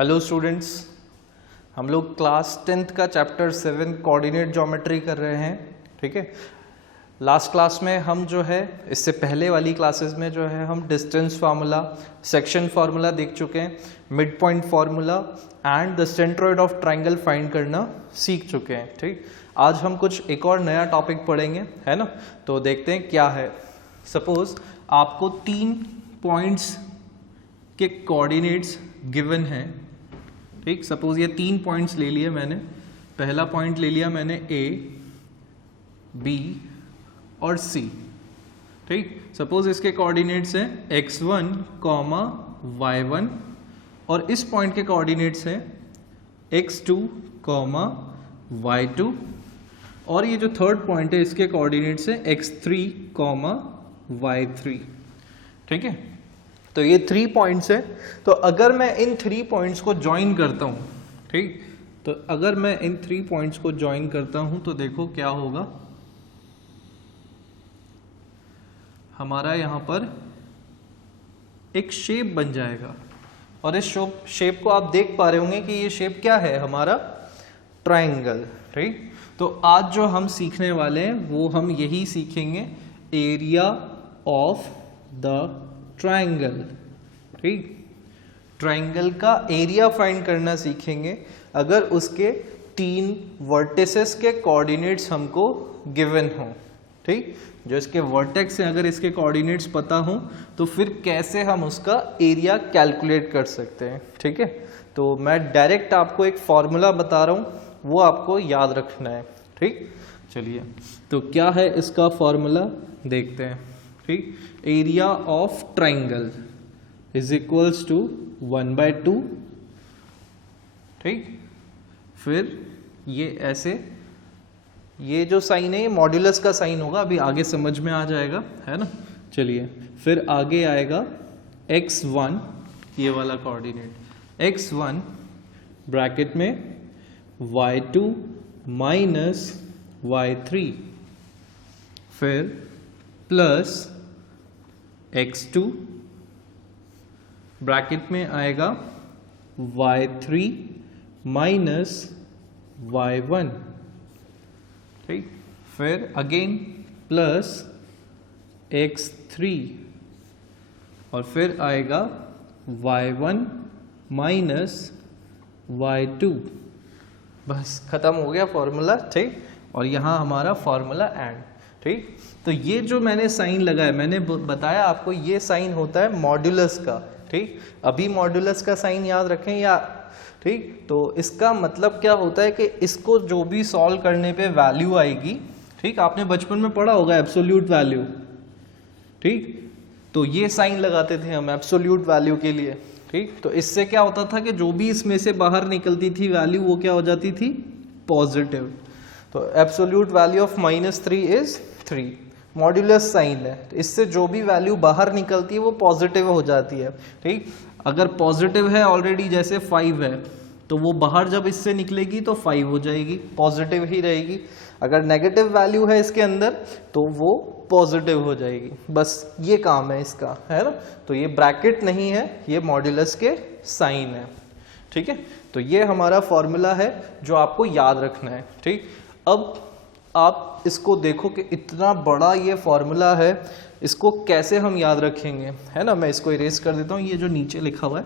Hello students, हम लोग class 10th का चैप्टर 7 कोऑर्डिनेट ज्योमेट्री कर रहे हैं। ठीक है, लास्ट क्लास में हम जो है इससे पहले वाली क्लासेस में जो है हम डिस्टेंस फार्मूला, सेक्शन फार्मूला देख चुके हैं, mid point formula and the centroid of triangle find करना सीख चुके हैं। ठीक, आज हम कुछ एक और नया टॉपिक पढ़ेंगे, है ना। तो देखते हैं क्या है। सपोज आपको 3 पॉइंट्स के कोऑर्डिनेट्स गिवन हैं। ठीक, सपोज ये 3 पॉइंट्स ले लिए मैंने। पहला पॉइंट ले लिया मैंने ए, बी और सी। ठीक, सपोज इसके कोऑर्डिनेट्स हैं x1, y1 और इस पॉइंट के कोऑर्डिनेट्स हैं x2, y2 और ये जो थर्ड पॉइंट है इसके कोऑर्डिनेट्स हैं x3, y3। ठीक है, तो ये 3 पॉइंट्स हैं। तो अगर मैं इन 3 पॉइंट्स को ज्वाइन करता हूं, ठीक, तो अगर मैं इन 3 पॉइंट्स को ज्वाइन करता हूं तो देखो क्या होगा। हमारा यहां पर एक शेप बन जाएगा और इस शेप को आप देख पा रहे होंगे कि ये शेप क्या है, हमारा ट्रायंगल। ठीक, तो आज जो हम सीखने वाले हैं वो हम यही सीखेंगे, एरिया ऑफ द ट्रायंगल। ठीक, ट्रायंगल का एरिया फाइंड करना सीखेंगे अगर उसके 3 वर्टिसेस के कोऑर्डिनेट्स हमको गिवन हो। ठीक, जो इसके वर्टेक्स हैं अगर इसके कोऑर्डिनेट्स पता हो तो फिर कैसे हम उसका एरिया कैलकुलेट कर सकते हैं। ठीक है, तो मैं डायरेक्ट आपको एक फॉर्मूला बता रहा हूं, वो आपको याद रखना है। ठीक, चलिए तो क्या है इसका फॉर्मूला देखते हैं। ठीक, area of triangle is equals to 1/2। ठीक, फिर ये ऐसे, ये जो साइन है ये मॉड्यूलस का साइन होगा, अभी आगे समझ में आ जाएगा, है ना। चलिए फिर आगे आएगा x1, ये वाला कोऑर्डिनेट x1 ब्रैकेट में y2 माइनस y3, फिर प्लस x2 ब्रैकेट में आएगा y3 माइनस y1। ठीक, फिर अगेन प्लस x3 और फिर आएगा y1 माइनस y2। बस खत्म हो गया फॉर्मूला। ठीक, और यहाँ हमारा फॉर्मूला एंड। ठीक, तो ये जो मैंने साइन लगाया, मैंने बताया आपको ये साइन होता है मॉड्यूलस का। ठीक, अभी मॉड्यूलस का साइन याद रखें या। ठीक, तो इसका मतलब क्या होता है कि इसको जो भी सॉल्व करने पे वैल्यू आएगी, ठीक, आपने बचपन में पढ़ा होगा एब्सोल्यूट वैल्यू। ठीक, तो ये साइन लगाते थे हम एब्सोल्यूट वैल्यू के लिए। ठीक, तो इससे क्या होता था कि जो भी इसमें से बाहर निकलती थी वैल्यू वो क्या हो जाती थी, पॉजिटिव। तो absolute value of -3 is 3, modulus sign है, तो इससे जो भी वैल्यू बाहर निकलती है वो पॉजिटिव हो जाती है। ठीक, अगर पॉजिटिव है ऑलरेडी, जैसे 5 है, तो वो बाहर जब इससे निकलेगी तो 5 हो जाएगी, पॉजिटिव ही रहेगी। अगर नेगेटिव वैल्यू है इसके अंदर तो वो पॉजिटिव हो जाएगी। बस ये काम है इसका, है ना। तो ये ब्रैकेट नहीं है, ये मॉड्यूलस के साइन है। ठीक है, तो ये हमारा फॉर्मूला है जो आपको याद रखना है। ठीक, अब आप इसको देखो कि इतना बड़ा ये फॉर्मूला है, इसको कैसे हम याद रखेंगे, है ना। मैं इसको इरेज कर देता हूँ, ये जो नीचे लिखा हुआ है।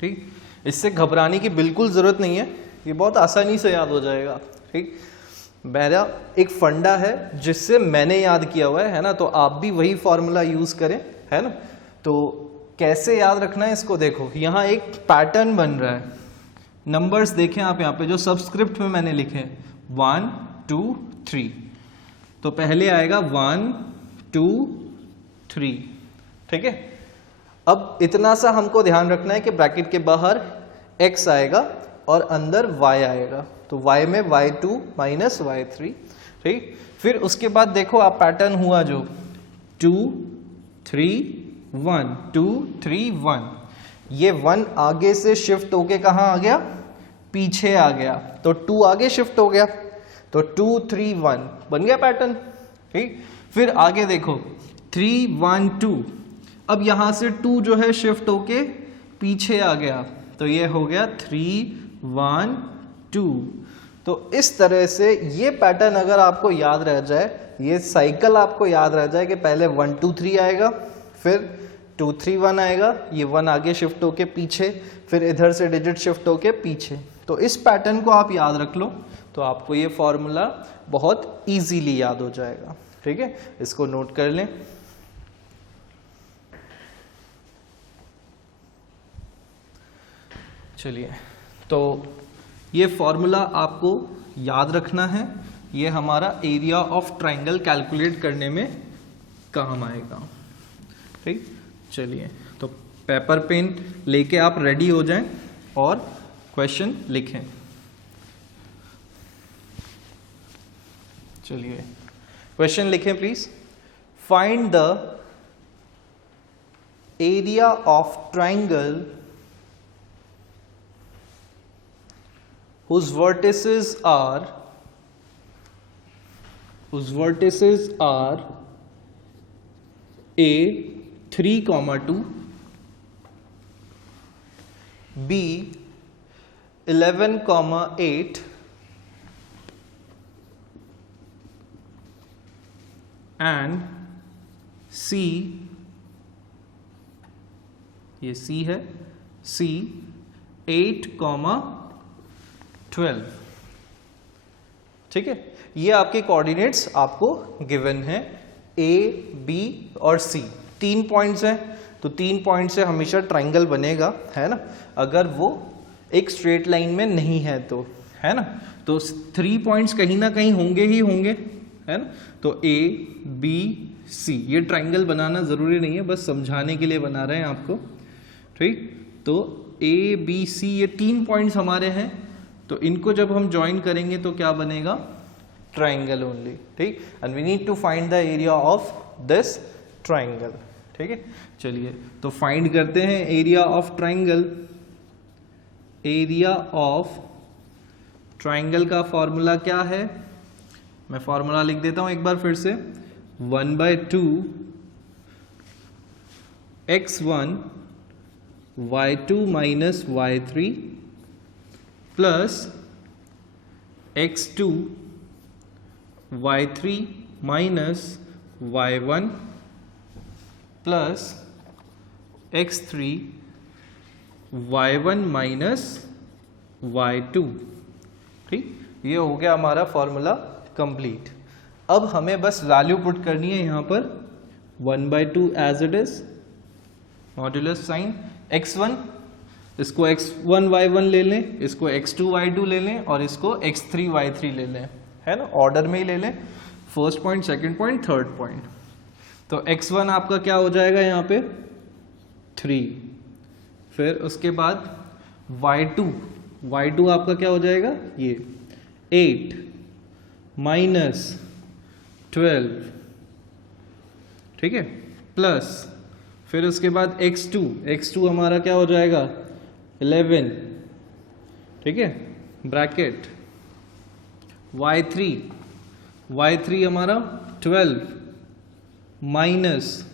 ठीक, इससे घबराने की बिल्कुल ज़रूरत नहीं है, ये बहुत आसानी से याद हो जाएगा। ठीक, मेरा एक फंडा है जिससे मैंने याद किया हुआ है ना, तो आप भी वही फॉर्मूला यूज़ करें, है ना। तो कैसे याद रखना है इसको देखो, यहाँ एक पैटर्न बन रहा है। नंबर्स देखें आप यहाँ पे जो सबस्क्रिप्ट में मैंने लिखे हैं 1 2 3, तो पहले आएगा 1 2 3। ठीक है, अब इतना सा हमको ध्यान रखना है कि ब्रैकेट के बाहर x आएगा और अंदर y आएगा, तो y में y2 माइनस y3। ठीक, फिर उसके बाद देखो आप पैटर्न हुआ जो 2 3 1 2 3 1, ये 1 आगे से शिफ्ट होके कहाँ आ गया, पीछे आ गया, तो 2 आगे शिफ्ट हो गया, तो 2 3 1 बन गया पैटर्न। ठीक, फिर आगे देखो 3 1 2, अब यहां से 2 जो है शिफ्ट होके पीछे आ गया, तो ये हो गया 3 1 2। तो इस तरह से ये पैटर्न अगर आपको याद रह जाए, ये साइकिल आपको याद रह जाए कि पहले 1 2 3 आएगा, फिर 2 3 1 आएगा, ये 1 आगे शिफ्ट होके पीछे, फिर इधर से डिजिट शिफ्ट होके पीछे। तो इस पैटर्न को आप याद रख लो तो आपको ये फॉर्मूला बहुत इजीली याद हो जाएगा। ठीक है, इसको नोट कर लें। चलिए, तो ये फॉर्मूला आपको याद रखना है, ये हमारा एरिया ऑफ ट्राइंगल कैलकुलेट करने में काम आएगा। ठीक, चलिए तो पेपर पेन लेके आप रेडी हो जाएं और क्वेश्चन लिखें। चलिए क्वेश्चन लिखें please. Find the area of triangle whose vertices are A 3, 2, B 11, 8 and C, ये C है, C 8, 12। ठीक है, ये आपके कोऑर्डिनेट्स आपको गिवन है, ए बी और सी, 3 पॉइंट्स हैं, तो 3 पॉइंट से हमेशा ट्राइंगल बनेगा, है ना, अगर वो एक स्ट्रेट लाइन में नहीं है तो, है ना। तो 3 पॉइंट्स कहीं ना कहीं होंगे ही होंगे, है ना। तो ए बी सी, ये ट्राइंगल बनाना जरूरी नहीं है, बस समझाने के लिए बना रहे हैं आपको। ठीक, तो ए बी सी ये 3 पॉइंट्स हमारे हैं, तो इनको जब हम ज्वाइन करेंगे तो क्या बनेगा, ट्राइंगल ओनली। ठीक, and we need to find the area of this triangle. ठीक है, चलिए तो फाइंड करते हैं area of triangle. Area of triangle का फॉर्मूला क्या है, मैं फॉर्मूला लिख देता हूं एक बार फिर से। 1/2 x1 y2 minus y3 plus x2 y3 minus y1 plus x3 y1 minus y2। ठीक, ये हो गया हमारा फॉर्मूला कंप्लीट। अब हमें बस वैल्यू पुट करनी है यहाँ पर, 1/2 as it is, modulus sign x1, इसको x1 y1 ले लें, इसको x2 y2 ले लें और इसको x3 y3 ले लें, है ना, ऑर्डर में ही ले लें, first point, second point, third point. तो x1 आपका क्या हो जाएगा यहाँ पे 3, फिर उसके बाद y2 आपका क्या हो जाएगा, ये 8 माइनस 12। ठीक है, प्लस फिर उसके बाद x2 हमारा क्या हो जाएगा 11। ठीक है, ब्रैकेट y3 हमारा 12 माइनस,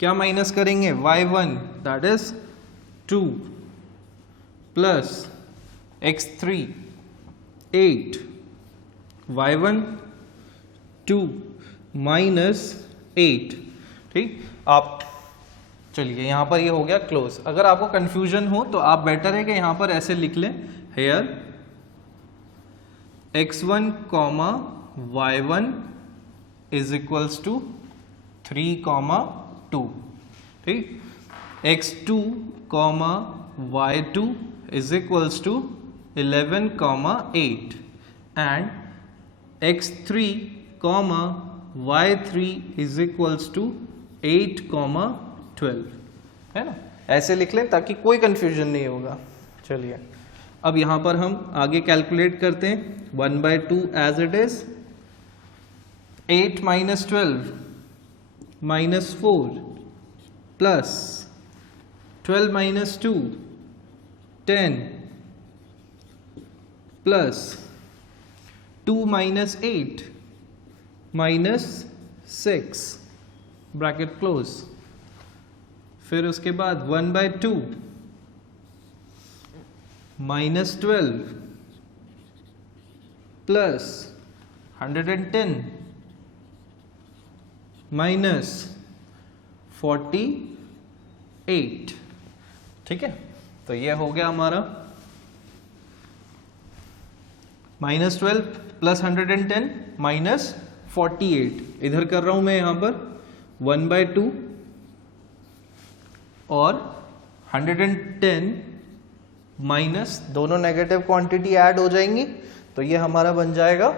क्या माइनस करेंगे, y1 that is 2 plus x3 8, y1 2 minus 8। ठीक, आप चलिए यहाँ पर ये हो गया क्लोज। अगर आपको कंफ्यूजन हो तो आप बेटर है कि यहाँ पर ऐसे लिख लें, hair x1 y1 is equals to 3, 2। ठीक, x2 y2 is equals to 11, 8 and x3 y3 is equals to 8, 12, है ना, ऐसे लिख लें ताकि कोई कंफ्यूजन नहीं होगा। चलिए अब यहां पर हम आगे कैलकुलेट करते हैं। 1/2 as it is, 8 minus 12 minus 4 plus 12 minus 2 10 plus 2 minus 8 minus 6 bracket close. फिर उसके बाद 1/2 -12 प्लस 110 माइनस 48। ठीक है, तो ये हो गया हमारा -12 प्लस 110 माइनस 48। इधर कर रहा हूं मैं यहां पर 1/2 और 110 माइनस, दोनों नेगेटिव क्वांटिटी ऐड हो जाएंगी, तो ये हमारा बन जाएगा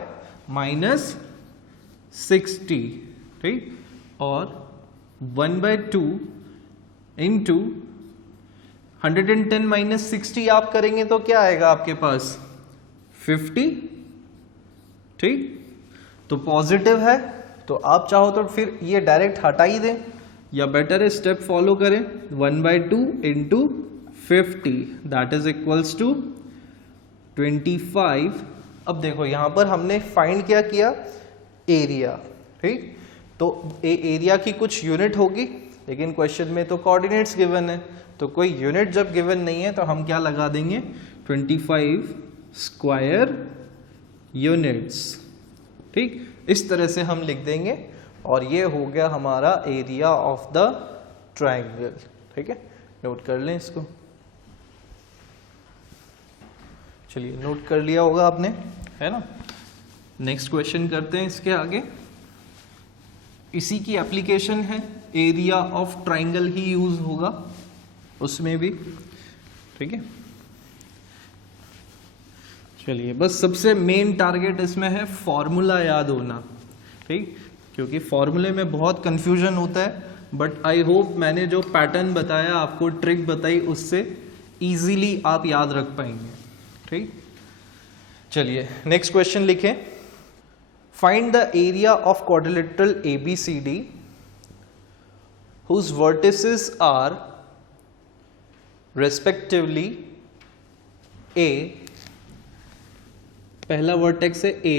-60। ठीक, और 1/2 इंटू 110 माइनस 60 आप करेंगे तो क्या आएगा आपके पास 50। ठीक, तो पॉजिटिव है, तो आप चाहो तो फिर ये डायरेक्ट हटा ही दें, या बेटर स्टेप फॉलो करें 1/2 into 50 that is equals to 25। अब देखो यहां पर हमने फाइंड क्या किया, एरिया। ठीक, तो एरिया की कुछ यूनिट होगी, लेकिन क्वेश्चन में तो कोऑर्डिनेट्स गिवन है, तो कोई यूनिट जब गिवन नहीं है तो हम क्या लगा देंगे 25 स्क्वायर यूनिट्स। ठीक, इस तरह से हम लिख देंगे और ये हो गया हमारा एरिया ऑफ द ट्रायंगल। ठीक है, नोट कर लें इसको। चलिए, नोट कर लिया होगा आपने, है ना। नेक्स्ट क्वेश्चन करते हैं इसके आगे। इसी की एप्लीकेशन है, area of triangle he use होगा उसमें भी। ठीक है, चलिए, बस सबसे मेन टारगेट इसमें है फॉर्मूला याद होना। ठीक, क्योंकि फॉर्मूले में बहुत कंफ्यूजन होता है, बट आई होप मैंने जो पैटर्न बताया आपको, ट्रिक बताई, उससे इजीली आप याद रख पाएंगे। ठीक, चलिए नेक्स्ट क्वेश्चन लिखें। Find the area of quadrilateral ABCD whose vertices are respectively A, पहला वर्टेक्स है A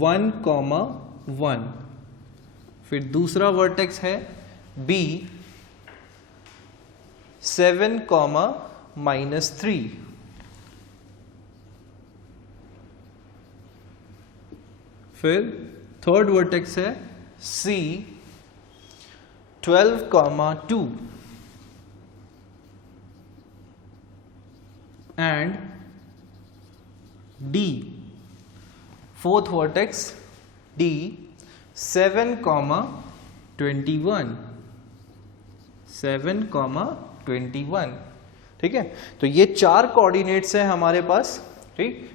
1,1, फिर दूसरा वर्टेक्स है B 7,-3, फिर थर्ड वर्टेक्स है C 12,2 and D fourth vertex D 7,21, 7,21। ठीक है, तो ये चार कोऑर्डिनेट्स हैं हमारे पास। ठीक,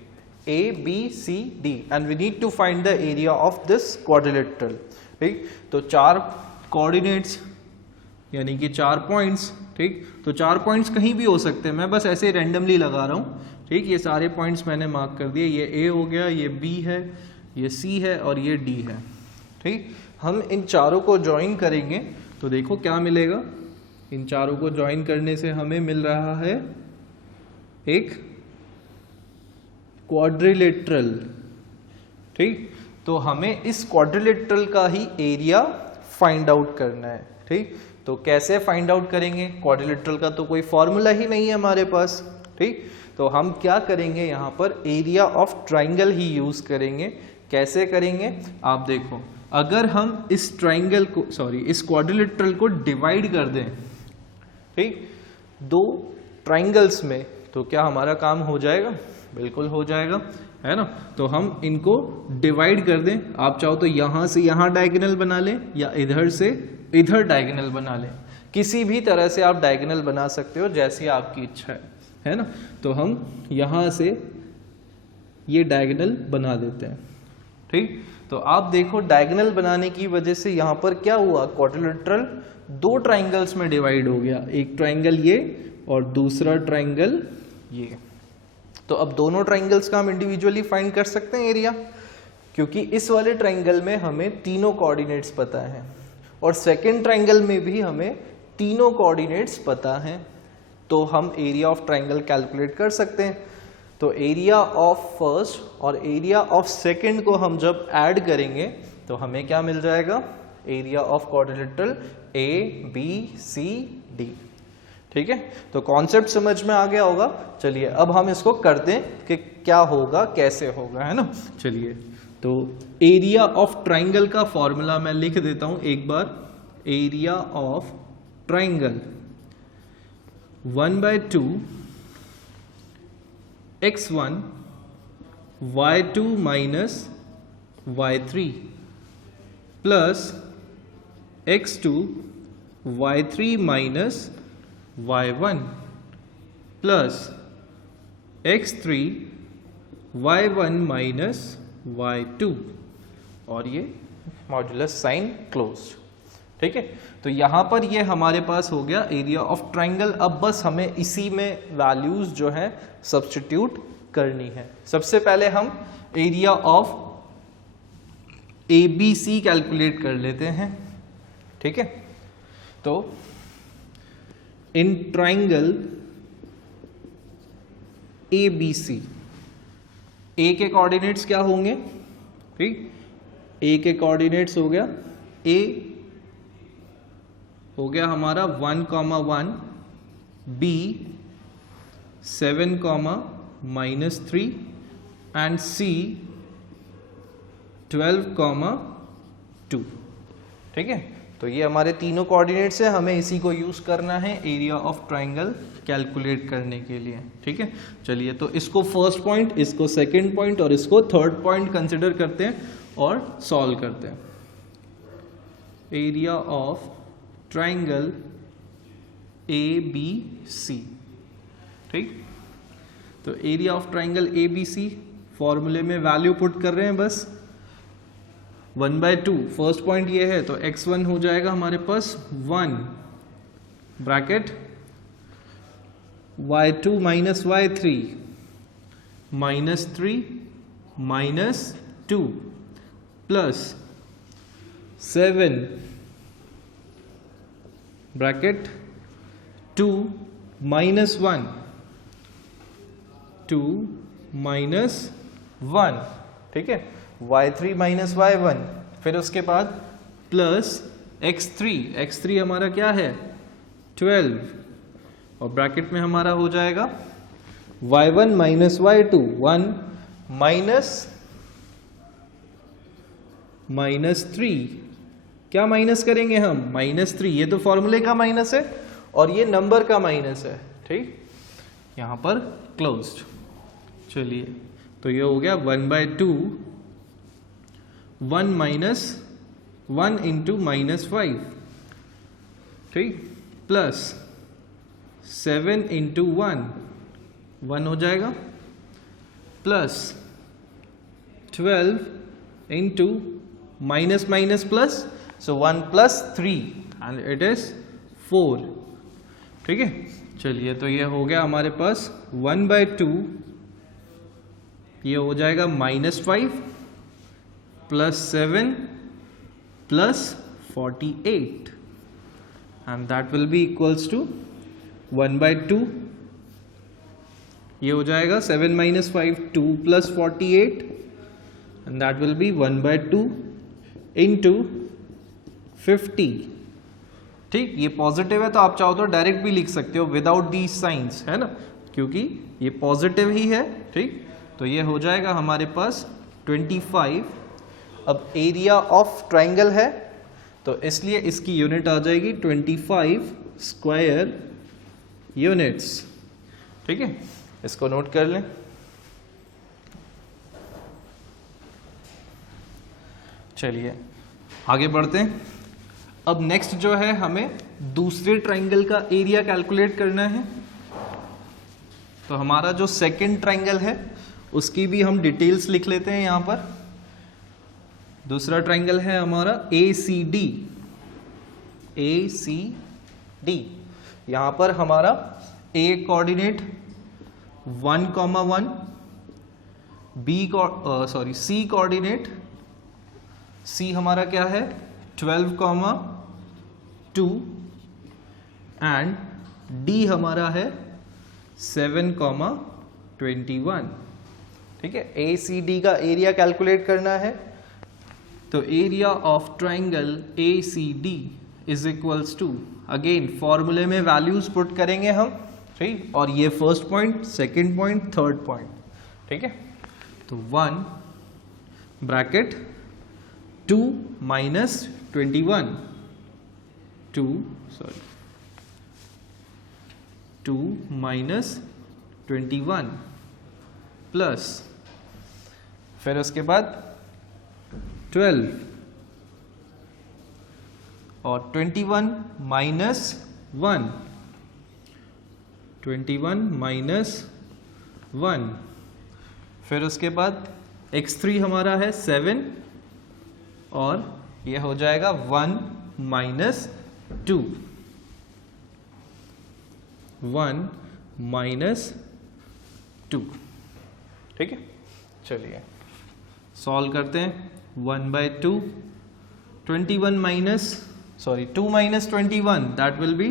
A, B, C, D and we need to find the area of this quadrilateral। ठीक, तो चार कोऑर्डिनेट्स यानी कि 4 पॉइंट्स। ठीक, तो 4 पॉइंट्स कहीं भी हो सकते हैं, मैं बस ऐसे रैंडमली लगा रहा हूँ। ठीक, ये सारे पॉइंट्स मैंने मार्क कर दिए, ये A हो गया, ये B है, ये C है और ये D है। ठीक, हम इन चारों को ज्वाइन करेंगे तो देखो क्या मिलेगा। इन चारों को ज्वाइन करने से हमें मिल रहा है एक क्वाड्रिलेटरल। ठीक, तो हमें इस क्वाड्रिलेटरल का ही एरिया फाइंड आउट करना है। ठीक, तो कैसे फाइंड आउट करेंगे, क्वाड्रिलेटरल का तो कोई फॉर्मूला ही नहीं है हमारे पास। ठीक, तो हम क्या करेंगे, यहाँ पर area of triangle he use करेंगे। कैसे करेंगे आप देखो, अगर हम इस ट्राइंगल को इस क्वाड्रिलेटरल को डिवाइड कर दें, ठीक, दो ट्राइंगल्स में, तो क्या हमारा काम हो जाएगा, बिल्कुल हो जाएगा, है ना। तो हम इनको डिवाइड कर दें, आप चाहो तो यहां से यहां डायगोनल बना लें या इधर से इधर डायगोनल बना लें, किसी भी तरह से आप डायगोनल बना सकते हो जैसी आपकी इच्छा है ना। तो हम यहां से ये डायगोनल बना देते हैं। ठीक, तो आप देखो डायगोनल बनाने की वजह से यहां पर क्या हुआ, क्वाड्रिलेटरल दो ट्राइंगल्स में डिवाइड हो गया, एक ट्राइंगल ये और दूसरा ट्राइंगल ये। तो अब दोनों ट्राइंगल्स का हम इंडिविजुअली फाइंड कर सकते हैं एरिया, क्योंकि इस वाले ट्राइंगल में हमें तीनों कोऑर्डिनेट्स पता हैं और सेकंड ट्राइंगल में भी हमें तीनों कोऑर्डिनेट्स पता हैं, तो हम एरिया ऑफ ट्राइंगल कैलकुलेट कर सकते हैं। तो एरिया ऑफ फर्स्ट और एरिया ऑफ सेकंड को हम जब ऐड करेंगे तो हमें क्या मिल जाएगा, area of quadrilateral A B C D। ठीक है, तो कॉन्सेप्ट समझ में आ गया होगा। चलिए अब हम इसको करते हैं कि क्या होगा, कैसे होगा, है ना। चलिए, तो एरिया ऑफ ट्राइंगल का फॉर्मूला मैं लिख देता हूं एक बार। Area of triangle 1/2 x1 y2 minus y3 plus x2 y3 minus y1 plus x3 y1 minus y2 और ये मॉड्यूलस साइन क्लोज्ड। ठीक है, तो यहां पर ये हमारे पास हो गया एरिया ऑफ ट्राइंगल। अब बस हमें इसी में वैल्यूज जो है सब्स्टिट्यूट करनी है। सबसे पहले हम एरिया ऑफ ABC कैलकुलेट कर लेते हैं। ठीक है, तो इन ट्राइंगल ABC ए के कोऑर्डिनेट्स क्या होंगे? ठीक, ए के कोऑर्डिनेट्स हो गया, ए हो गया हमारा 1,1, बी 7, -3 एंड सी 12,2। ठीक है, तो ये हमारे तीनों कोऑर्डिनेट्स है, हमें इसी को यूज करना है एरिया ऑफ ट्राइंगल कैलकुलेट करने के लिए। ठीक है, चलिए तो इसको फर्स्ट पॉइंट, इसको सेकंड पॉइंट और इसको थर्ड पॉइंट कंसिडर करते हैं और सॉल्व करते हैं। Area of triangle ABC। ठीक, तो एरिया ऑफ ट्राइंगल ABC फॉर्मूले में वैल्यू पुट कर रहे हैं बस 1/2। फर्स्ट पॉइंट ये है, तो x1 हो जाएगा हमारे पास 1 bracket y2 minus y3 -3 -2 plus 7 bracket 2 -1 2 -1। ठीक है, y3 माइनस y1, फिर उसके बाद प्लस x3 हमारा क्या है 12 और ब्रैकेट में हमारा हो जाएगा y1 माइनस y2 1 -3। क्या माइनस करेंगे हम? -3, ये तो फॉर्मूले का माइनस है और ये नंबर का माइनस है। ठीक, यहां पर क्लोज्ड। चलिए, तो ये हो गया 1/2 1 - 1 इंटू -5। ठीक, प्लस 7 इंटू 1 हो जाएगा, plus 12 into minus plus, so 1 + 3 and it is 4। ठीक है, चलिए तो ये हो गया हमारे पास 1/2, ये हो जाएगा -5 plus 7 plus 48 and that will be equals to 1/2। ये हो जाएगा 7 - 5 2 plus 48 and that will be 1/2 into 50। ठीक, ये पॉजिटिव है तो आप चाहो तो डायरेक्ट भी लिख सकते हो विदाउट दीज साइंस, है ना, क्योंकि ये पॉजिटिव ही है। ठीक, तो ये हो जाएगा हमारे पास 25। अब एरिया ऑफ ट्राइंगल है तो इसलिए इसकी यूनिट आ जाएगी 25 स्क्वायर यूनिट्स। ठीक है, इसको नोट कर लें। चलिए आगे बढ़ते हैं। अब नेक्स्ट जो है, हमें दूसरे ट्राइंगल का एरिया कैलकुलेट करना है। तो हमारा जो सेकंड ट्राइंगल है उसकी भी हम डिटेल्स लिख लेते हैं यहां पर। दूसरा ट्राइंगल है हमारा ACD। यहां पर हमारा A coordinate 1,1, C coordinate, C हमारा क्या है 12,2 एंड D हमारा है 7,21। ठीक है, ACD का एरिया कैलकुलेट करना है। तो area of triangle ACD is equals to, again फॉर्मूले में वैल्यूज पुट करेंगे हम, ठीक, और ये first point, second point, third point, ठीक है। तो 1 ब्रैकेट 2 माइनस 21, 2 माइनस 21 प्लस, फिर उसके बाद 12 और 21 माइनस 1, 21 माइनस 1, फिर उसके बाद x3 हमारा है 7 और ये हो जाएगा 1 माइनस 2, 1 माइनस 2, ठीक है। चलिए सॉल्व करते हैं। 1/2, 21 minus 2 minus 21, that will B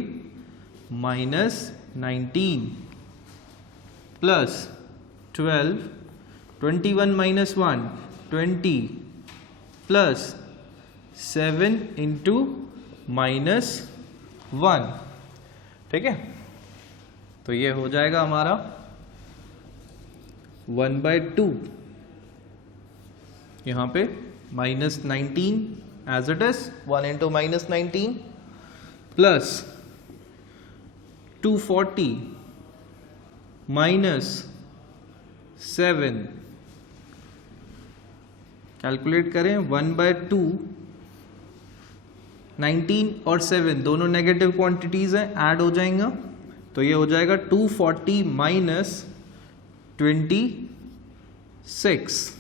minus 19 plus 12, 21 minus 1, 20 plus 7 into minus 1, ठीक है। तो ये हो जाएगा हमारा 1/2, यहाँ पे minus 19 as it is, 1 into minus 19 plus 240 minus 7, calculate करें 1/2, 19 और 7 दोनों नेगेटिव क्वांटिटीज हैं, ऐड हो जाएंगे, तो ये हो जाएगा 240 माइनस 26,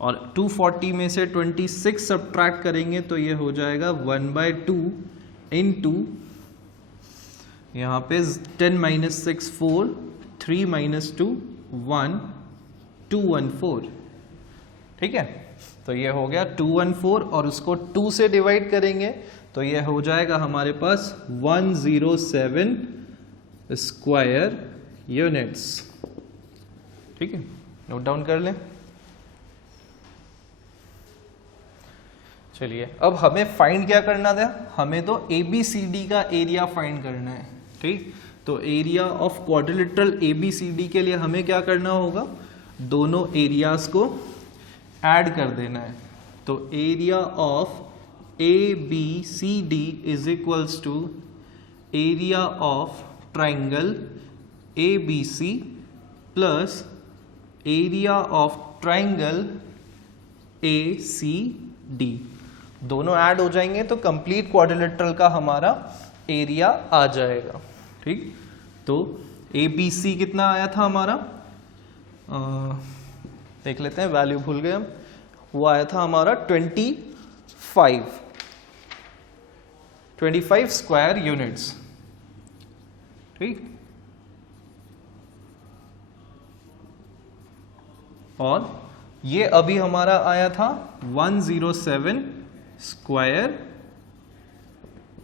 और 240 में से 26 सब्ट्रैक्ट करेंगे तो ये हो जाएगा 1/2 इंटू, यहाँ पे 10 माइनस 6 4, 3 माइनस 2 1, 214, ठीक है। तो ये हो गया 214 और उसको 2 से डिवाइड करेंगे तो ये हो जाएगा हमारे पास 107 स्क्वायर यूनिट्स, ठीक है। नोट डाउन कर लें। चलिए अब हमें फाइंड क्या करना था, हमें तो ABCD का एरिया फाइंड करना है, ठीक। तो एरिया ऑफ क्वाड्रिलेटरल ABCD के लिए हमें क्या करना होगा, दोनों एरियाज को ऐड कर देना है। तो area of ABCD is equals to area of triangle ABC plus area of triangle ACD, दोनों ऐड हो जाएंगे तो कंप्लीट क्वाड्रिलेटरल का हमारा एरिया आ जाएगा, ठीक। तो ABC कितना आया था हमारा, देख लेते हैं, वैल्यू भूल गए हम, वो आया था हमारा 25 स्क्वायर यूनिट्स, ठीक। और ये अभी हमारा आया था 107 स्क्वायर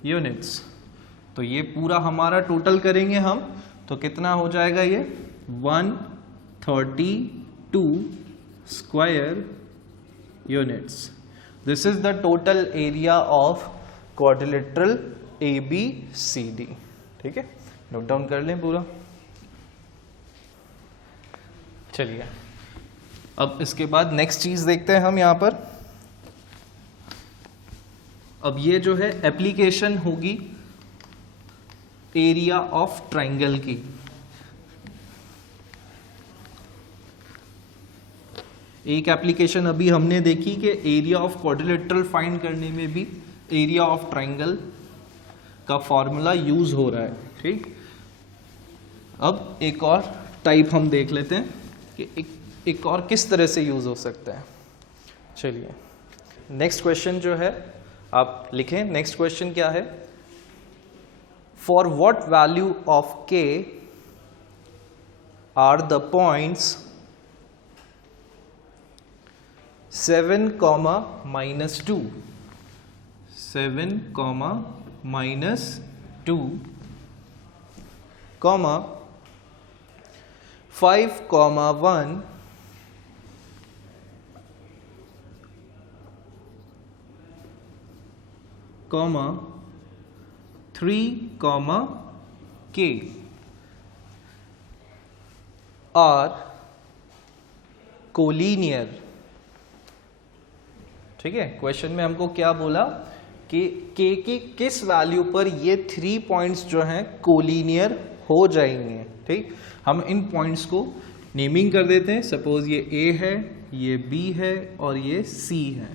यूनिट्स। तो ये पूरा हमारा टोटल करेंगे हम तो कितना हो जाएगा, ये 132 square units. This is the total area of quadrilateral ABCD, ठीक है। नोट डाउन कर लें पूरा। चलिए अब इसके बाद नेक्स्ट चीज देखते हैं हम यहां पर। अब ये जो है एप्लीकेशन होगी एरिया ऑफ ट्राइंगल की। एक एप्लीकेशन अभी हमने देखी कि एरिया ऑफ क्वाड्रिलेटरल फाइंड करने में भी एरिया ऑफ ट्राइंगल का फॉर्मूला यूज हो रहा है, ठीक। अब एक और टाइप हम देख लेते हैं कि एक और किस तरह से यूज हो सकता है। चलिए नेक्स्ट क्वेश्चन जो है आप लिखें। नेक्स्ट क्वेश्चन क्या है, for what value of k are the points 7, -2, 7, -2, 5, 1, 7, comma 3 comma k are collinear. ठीक है, क्वेश्चन में हमको क्या बोला कि k की किस वैल्यू पर ये 3 पॉइंट्स जो हैं कोलिनियर हो जाएंगे। ठीक, हम इन पॉइंट्स को नेमिंग कर देते हैं। सपोज ये A है, ये B है और ये C है।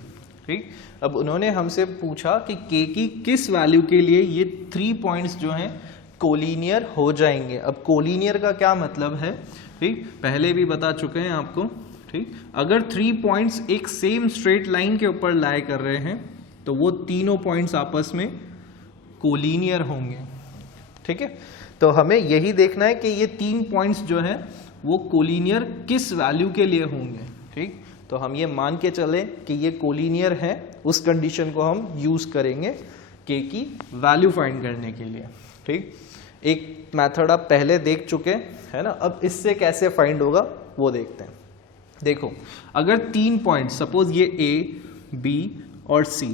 ठीक, अब उन्होंने हमसे पूछा कि k की किस वैल्यू के लिए ये 3 पॉइंट्स जो हैं कोलिनियर हो जाएंगे। अब कोलिनियर का क्या मतलब है, ठीक, पहले भी बता चुके हैं आपको। ठीक, अगर 3 पॉइंट्स एक सेम स्ट्रेट लाइन के ऊपर लाई कर रहे हैं तो वो तीनों पॉइंट्स आपस में कोलिनियर होंगे। ठीक है, तो हमें यही देखना है कि ये 3 पॉइंट्स जो हैं वो कोलिनियर किस वैल्यू के लिए होंगे। ठीक, तो हम ये मान के चले कि ये कोलिनियर है, उस कंडीशन को हम यूज करेंगे k की वैल्यू फाइंड करने के लिए। ठीक, एक मेथड आप पहले देख चुके हैं ना, अब इससे कैसे फाइंड होगा वो देखते हैं। देखो, अगर 3 पॉइंट्स, सपोज ये A, B और C,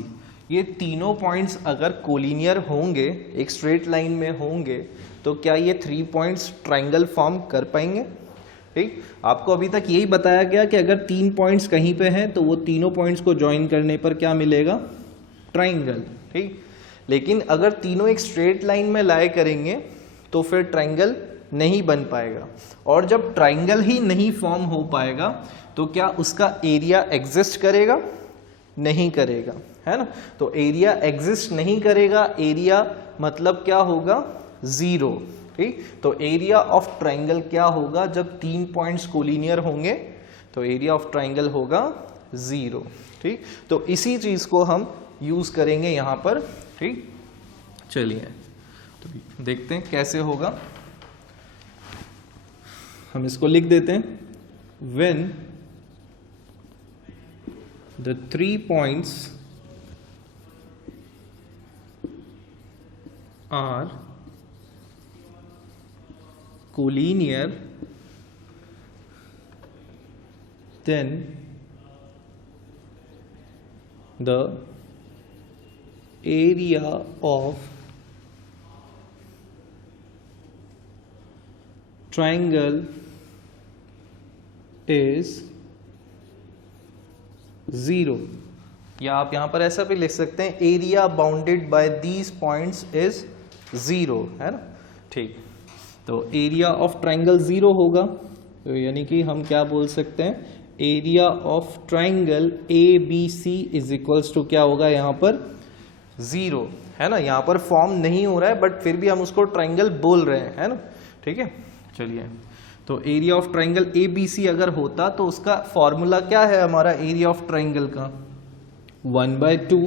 ये तीनों पॉइंट्स अगर कोलिनियर होंगे, एक स्ट्रेट लाइन में होंगे, तो क्या ये 3 पॉइंट्स ट्रायंगल फॉर्म कर पाएंगे। ठीक, आपको अभी तक यही बताया गया कि अगर 3 पॉइंट्स कहीं पे हैं तो वो तीनों पॉइंट्स को ज्वाइन करने पर क्या मिलेगा, ट्रायंगल। ठीक, लेकिन अगर तीनों एक स्ट्रेट लाइन में लाए करेंगे तो फिर ट्रायंगल नहीं बन पाएगा, और जब ट्रायंगल ही नहीं फॉर्म हो पाएगा तो क्या उसका एरिया एग्जिस्ट करेगा, नहीं करेगा, है ना। तो एरिया एग्जिस्ट नहीं करेगा, एरिया मतलब क्या होगा, 0। ठीक, तो एरिया ऑफ ट्रायंगल क्या होगा, जब 3 पॉइंट्स कोलिनियर होंगे तो एरिया ऑफ ट्रायंगल होगा 0। ठीक, तो इसी चीज को हम यूज करेंगे यहां पर। ठीक, चलिए तो देखते हैं कैसे होगा। हम इसको लिख देते हैं, when the 3 points are collinear, then the area of triangle is 0, या आप यहां पर ऐसा भी लिख सकते हैं, area bounded by these points is 0, है ना। ठीक, तो एरिया ऑफ ट्रायंगल 0 होगा, तो यानी कि हम क्या बोल सकते हैं, area of triangle ABC is equals to क्या होगा यहाँ पर, 0, है ना। यहाँ पर फॉर्म नहीं हो रहा है बट फिर भी हम उसको ट्रायंगल बोल रहे हैं, है ना। ठीक है, चलिए, तो एरिया ऑफ ट्रायंगल ABC अगर होता तो उसका फॉर्मूला क्या है हमारा एरिया ऑफ ट्रायंगल का, 1/2।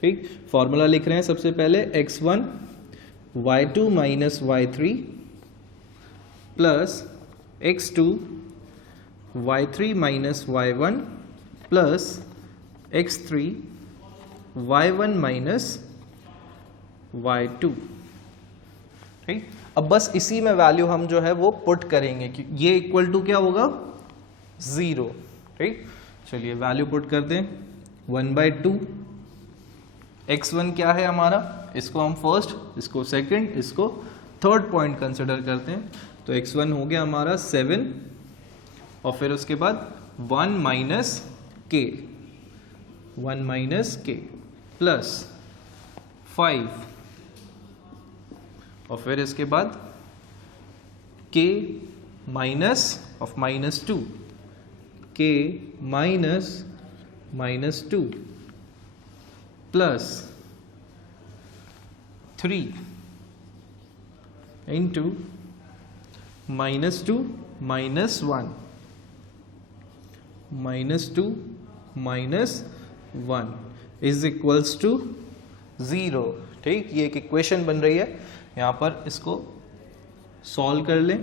ठीक, फॉर्मूला लिख रहे हैं सबसे पहले, x1 y2 minus y3 plus x2 y3 minus y1 plus x3 y1 minus y2। ठीक, अब बस इसी में वैल्यू हम जो है वो पुट करेंगे कि ये इक्वल टू क्या होगा, 0। ठीक, चलिए वैल्यू पुट कर दें, 1/2, x1 क्या है हमारा, इसको हम फर्स्ट, इसको सेकंड, इसको थर्ड पॉइंट कंसिडर करते हैं। तो x1 हो गया हमारा 7, और फिर उसके बाद 1 माइनस k प्लस 5, और फिर इसके बाद k minus of -2, k minus 2 plus 3 into -2 -1 -2 -1 is equals to 0। ठीक, ये एक इक्वेशन बन रही है, यहाँ पर इसको सॉल्व कर लें।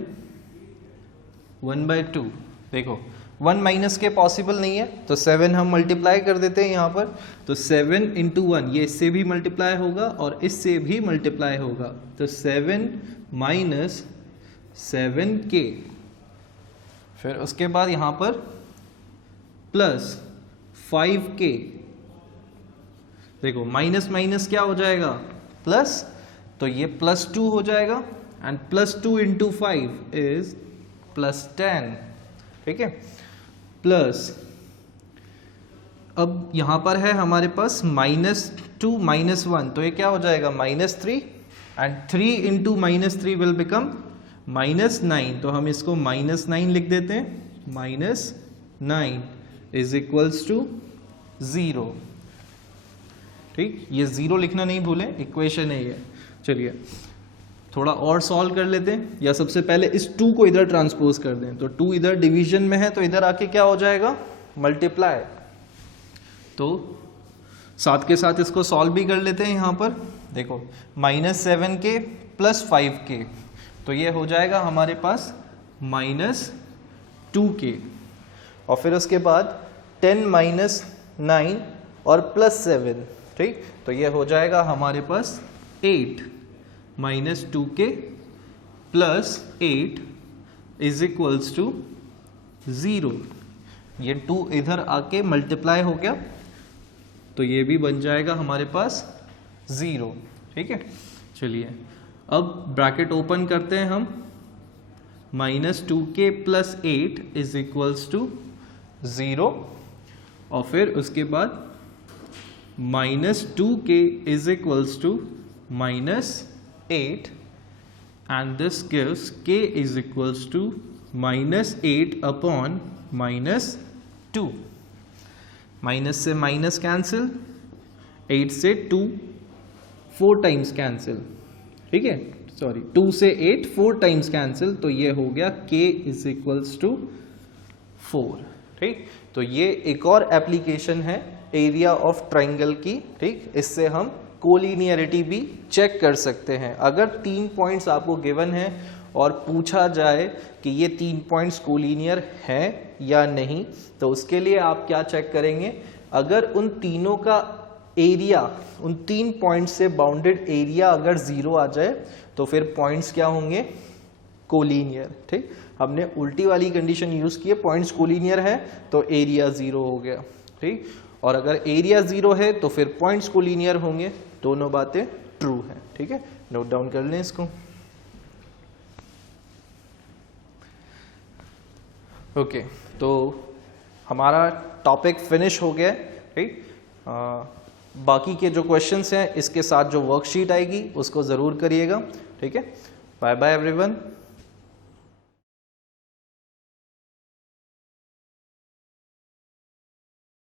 1/2, देखो 1 माइनस के पॉसिबल नहीं है तो 7 हम मल्टीप्लाई कर देते हैं यहाँ पर, तो 7 इंटू 1, ये इससे भी मल्टीप्लाई होगा और इससे भी मल्टीप्लाई होगा, तो 7 माइनस 7k, फिर उसके बाद यहाँ पर प्लस 5k, देखो माइनस माइनस क्या हो जाएगा प्लस, तो ये +2 हो जाएगा एंड +2 इंटू 5 इज +10, ठीक है। प्लस अब यहां पर है हमारे पास -2 -1, तो ये क्या हो जाएगा -3 एंड 3 इंटू -3 विल बिकम -9, तो हम इसको -9 लिख देते हैं। -9 इज इक्वल्स टू 0, ठीक। ये 0 लिखना नहीं भूलें, इक्वेशन है ये। चलिए थोड़ा और सॉल्व कर लेते हैं, या सबसे पहले इस 2 को इधर ट्रांसपोज कर दें। तो 2 इधर डिवीजन में है, तो इधर आके क्या हो जाएगा मल्टीप्लाई। तो साथ के साथ इसको सॉल्व भी कर लेते हैं। यहाँ पर देखो -7k + 5k, तो ये हो जाएगा हमारे पास -2k, और फिर उसके बाद 10 - 9 और +7, ठीक। तो ये हो जाएगा हमारे पास 8 -2k + 8 इज इक्वल्स टू 0। ये 2 इधर आके मल्टीप्लाई हो गया, तो ये भी बन जाएगा हमारे पास 0, ठीक है। चलिए अब ब्रैकेट ओपन करते हैं हम। -2k + 8 इज इक्वल्स टू 0, और फिर उसके बाद -2k is equals to -8 and this gives k is equals to -8 upon -2। Minus से माइनस कैंसिल, 8 से 2 4 टाइम्स कैंसिल, ठीक है। सॉरी 2 से 8 4 टाइम्स कैंसिल, तो ये हो गया k इज इक्वल्स टू 4, ठीक। तो ये एक और एप्लीकेशन है एरिया ऑफ ट्राइंगल की, ठीक। इससे हम कोलिनियरिटी भी चेक कर सकते हैं। अगर 3 पॉइंट्स आपको गिवन है और पूछा जाए कि ये 3 पॉइंट्स कोलिनियर हैं या नहीं, तो उसके लिए आप क्या चेक करेंगे, अगर उन तीनों का एरिया, उन 3 पॉइंट्स से बाउंडेड एरिया अगर 0 आ जाए, तो फिर पॉइंट्स क्या होंगे कोलिनियर, ठीक। हमने उल्टी वाली कंडीशन यूज की है, पॉइंट्स कोलिनियर है तो एरिया 0 हो गया, ठीक। और अगर एरिया 0 है तो फिर पॉइंट्स कोलिनियर होंगे, दोनों बातें ट्रू हैं, ठीक है। नोट डाउन कर लें इसको। ओके, तो हमारा टॉपिक फिनिश हो गया है, ठीक। बाकी के जो क्वेश्चंस हैं इसके साथ जो वर्कशीट आएगी उसको ज़रूर करिएगा, ठीक है। Bye bye everyone.